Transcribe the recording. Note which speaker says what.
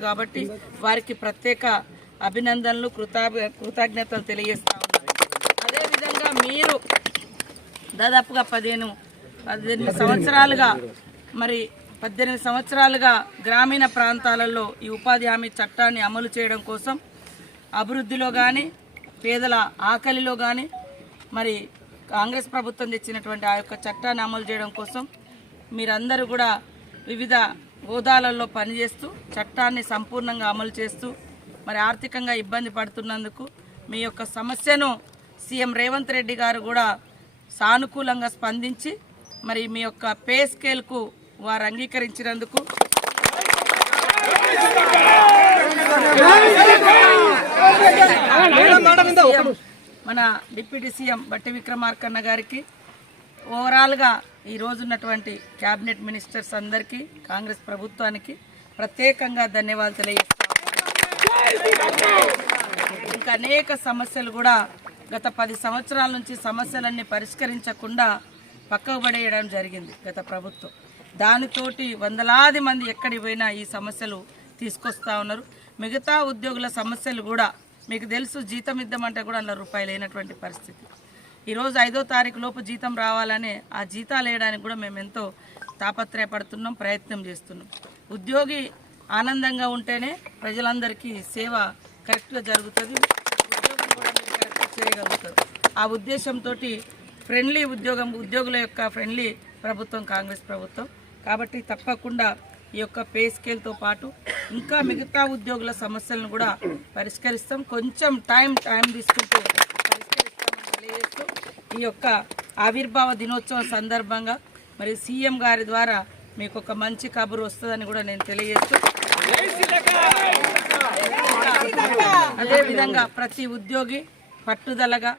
Speaker 1: కాబట్టి వారికి ప్రత్యేక అభినందనలు కృతా కృతజ్ఞతలు తెలియజేస్తా అదేవిధంగా మీరు దాదాపుగా పదిహేను పద్దెనిమిది సంవత్సరాలుగా మరి పద్దెనిమిది సంవత్సరాలుగా గ్రామీణ ప్రాంతాలలో ఈ ఉపాధి హామీ చట్టాన్ని అమలు చేయడం కోసం అభివృద్ధిలో కానీ పేదల ఆకలిలో కానీ మరి కాంగ్రెస్ ప్రభుత్వం తెచ్చినటువంటి ఆ యొక్క చట్టాన్ని అమలు చేయడం కోసం మీరందరూ కూడా వివిధ హోదాలలో పనిచేస్తూ చట్టాన్ని సంపూర్ణంగా అమలు చేస్తూ మరి ఆర్థికంగా ఇబ్బంది పడుతున్నందుకు మీ యొక్క సమస్యను సీఎం రేవంత్ రెడ్డి గారు కూడా సానుకూలంగా స్పందించి మరి మీ యొక్క పే స్కేల్కు వారు అంగీకరించినందుకు మన డిప్యూటీ సీఎం బట్టి విక్రమార్కన్న గారికి ఓవరాల్గా ఈరోజు ఉన్నటువంటి క్యాబినెట్ మినిస్టర్స్ అందరికీ కాంగ్రెస్ ప్రభుత్వానికి ప్రత్యేకంగా ధన్యవాదాలు తెలియజేస్తాను. ఇంకా అనేక సమస్యలు కూడా గత పది సంవత్సరాల నుంచి సమస్యలన్నీ పరిష్కరించకుండా పక్కకు పడేయడం జరిగింది గత ప్రభుత్వం. దానితోటి వందలాది మంది ఎక్కడి పోయినా ఈ సమస్యలు తీసుకొస్తా ఉన్నారు. మిగతా ఉద్యోగుల సమస్యలు కూడా మీకు తెలుసు జీతం ఇద్దామంటే కూడా అందులో రూపాయలు లేనటువంటి పరిస్థితి. ఈరోజు ఐదో తారీఖు లోపు జీతం రావాలని ఆ జీతాలు వేయడానికి కూడా మేము ఎంతో తాపత్రయపడుతున్నాం ప్రయత్నం చేస్తున్నాం. ఉద్యోగి ఆనందంగా ఉంటేనే ప్రజలందరికీ సేవ కరెక్ట్గా జరుగుతుంది. ఉద్యోగం కూడా మీరు కరెక్ట్గా చేయగలుగుతారు. ఆ ఉద్దేశంతో ఫ్రెండ్లీ ఉద్యోగం ఉద్యోగుల యొక్క ఫ్రెండ్లీ ప్రభుత్వం కాంగ్రెస్ ప్రభుత్వం. కాబట్టి తప్పకుండా ఈ యొక్క పే స్కేల్తో పాటు ఇంకా మిగతా ఉద్యోగుల సమస్యలను కూడా పరిష్కరిస్తాం. కొంచెం టైం టైం తీసుకుంటూ తెలియజేస్తూ ఈ యొక్క ఆవిర్భావ దినోత్సవం సందర్భంగా మరి సీఎం గారి ద్వారా మీకు ఒక మంచి కబురు వస్తుందని కూడా నేను తెలియజేస్తూ అదేవిధంగా ప్రతి ఉద్యోగి పట్టుదలగా